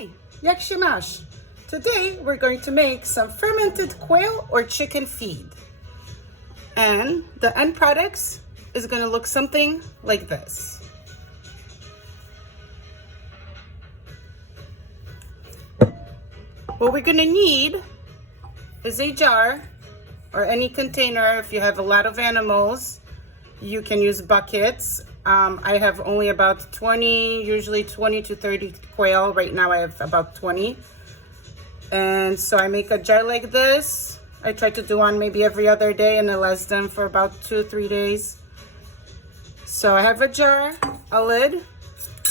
Hi, Yakshimash. Today we're going to make some fermented quail or chicken feed. And the end products is going to look something like this. What we're going to need is a jar or any container. If you have a lot of animals, you can use buckets. I have only about 20, usually 20 to 30 quail. Right now I have about 20. And so I make a jar like this. I try to do one maybe every other day, and it lasts them for about 2-3 days. So I have a jar, a lid,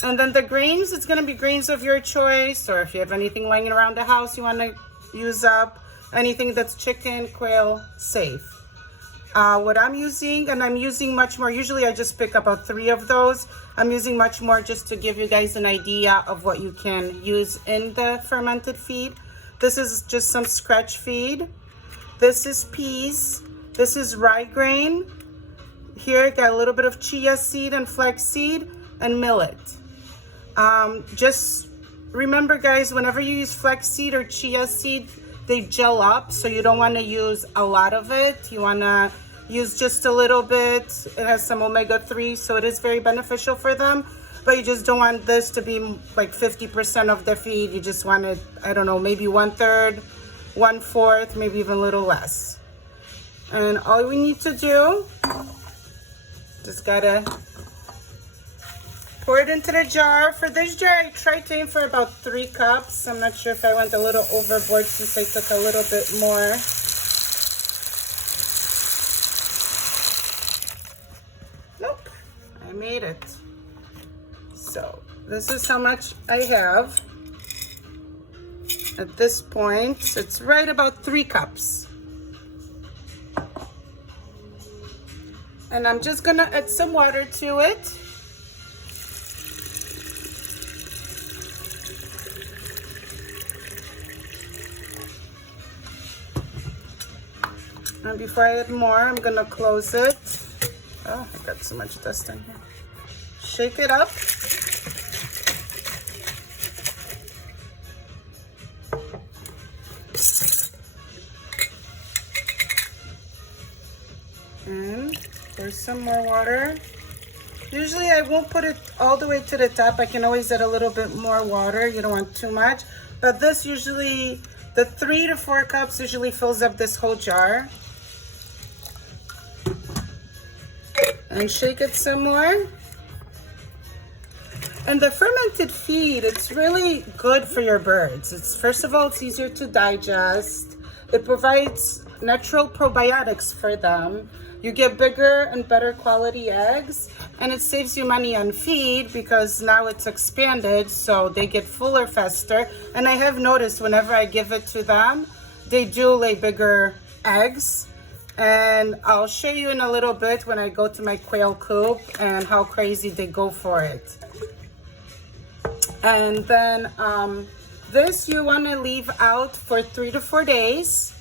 and then the grains, it's gonna be grains of your choice, or if you have anything lying around the house you wanna use up, anything that's chicken, quail, safe. What I'm using, and I'm using much more, usually I just pick about 3 of those. I'm using much more just to give you guys an idea of what you can use in the fermented feed. This is just some scratch feed. This is peas. This is rye grain. Here, got a little bit of chia seed and flax seed and millet. Just remember, guys, whenever you use flax seed or chia seed, they gel up, so you don't want to use a lot of it. You want to use just a little bit. It has some omega-3, so it is very beneficial for them, but you just don't want this to be like 50% of the feed. You just want it, I don't know, maybe 1/3, 1/4, maybe even a little less. And all we need to do, just gotta pour it into the jar. For this jar, I tried to aim for about 3 cups. I'm not sure if I went a little overboard since I took a little bit more. Nope, I made it. So this is how much I have. At this point, it's right about 3 cups. And I'm just gonna add some water to it. And before I add more, I'm gonna close it. Oh, I got so much dust in here. Shake it up. And there's some more water. Usually I won't put it all the way to the top. I can always add a little bit more water. You don't want too much. But this usually, the 3 to 4 cups usually fills up this whole jar. And shake it some more. And the fermented feed, it's really good for your birds. It's, first of all, it's easier to digest. It provides natural probiotics for them. You get bigger and better quality eggs, and it saves you money on feed because now it's expanded, so they get fuller faster. And I have noticed whenever I give it to them, they do lay bigger eggs. And I'll show you in a little bit when I go to my quail coop and how crazy they go for it. And then this you want to leave out for 3 to 4 days.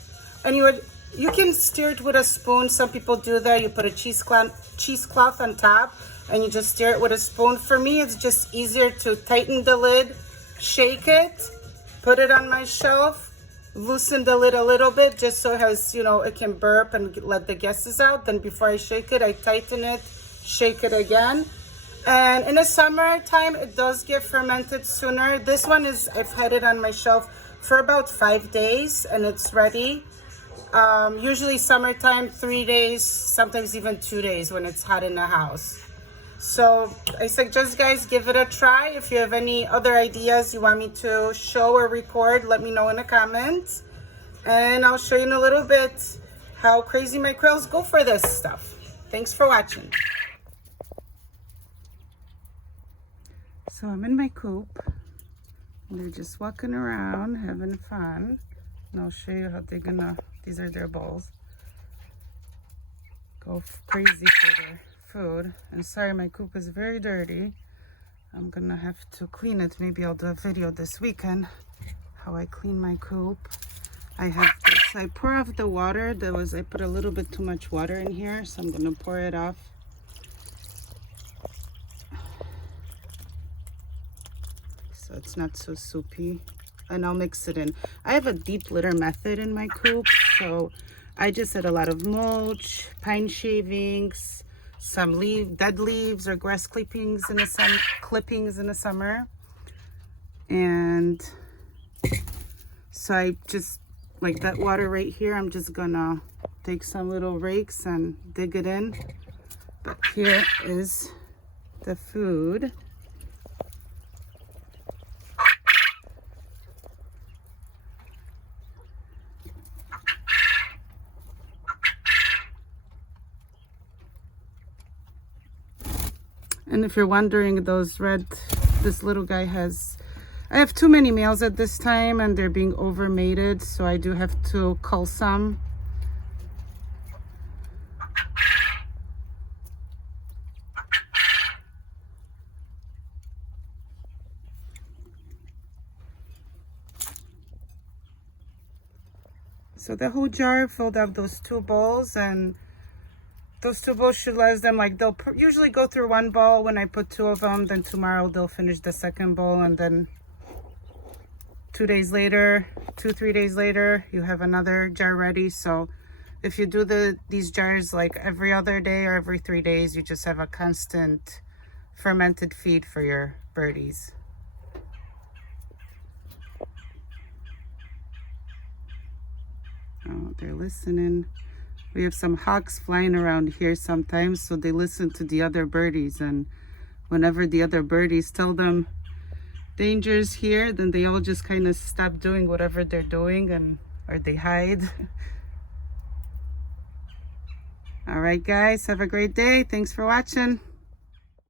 And you can stir it with a spoon. Some people do that. You put a cheesecloth on top and you just stir it with a spoon. For me, it's just easier to tighten the lid, shake it, put it on my shelf, loosen the lid a little bit just so it has, you know, it can burp and let the gases out. Then before I shake it, I tighten it, shake it again. And in the summertime, it does get fermented sooner. This one is, I've had it on my shelf for about 5 days and it's ready. Usually summertime, 3 days, sometimes even 2 days when it's hot in the house. So I suggest, guys, give it a try. If you have any other ideas you want me to show or record, let me know in the comments. And I'll show you in a little bit how crazy my quails go for this stuff. Thanks for watching. So I'm in my coop. They're just walking around, having fun. And I'll show you how they're gonna, these are their bowls, go crazy for their food. And sorry, my coop is very dirty. I'm gonna have to clean it. Maybe I'll do a video this weekend how I clean my coop. I have this, I pour off the water. I put a little bit too much water in here, so I'm gonna pour it off. So it's not so soupy. And I'll mix it in. I have a deep litter method in my coop, so I just add a lot of mulch, pine shavings, some dead leaves or grass clippings in the summer. And so I just, like that water right here, I'm just gonna take some little rakes and dig it in. But here is the food. And if you're wondering, this little guy I have too many males at this time and they're being overmated, so I do have to cull some. So the whole jar filled up those 2 bowls, and those 2 bowls should last them, like they'll usually go through 1 bowl when I put 2 of them, then tomorrow they'll finish the 2nd bowl, and then 3 days later, you have another jar ready. So if you do these jars like every other day or every 3 days, you just have a constant fermented feed for your birdies. Oh, they're listening. We have some hawks flying around here sometimes, so they listen to the other birdies, and whenever the other birdies tell them danger's here, then they all just kind of stop doing whatever they're doing, or they hide. All right, guys, have a great day. Thanks for watching.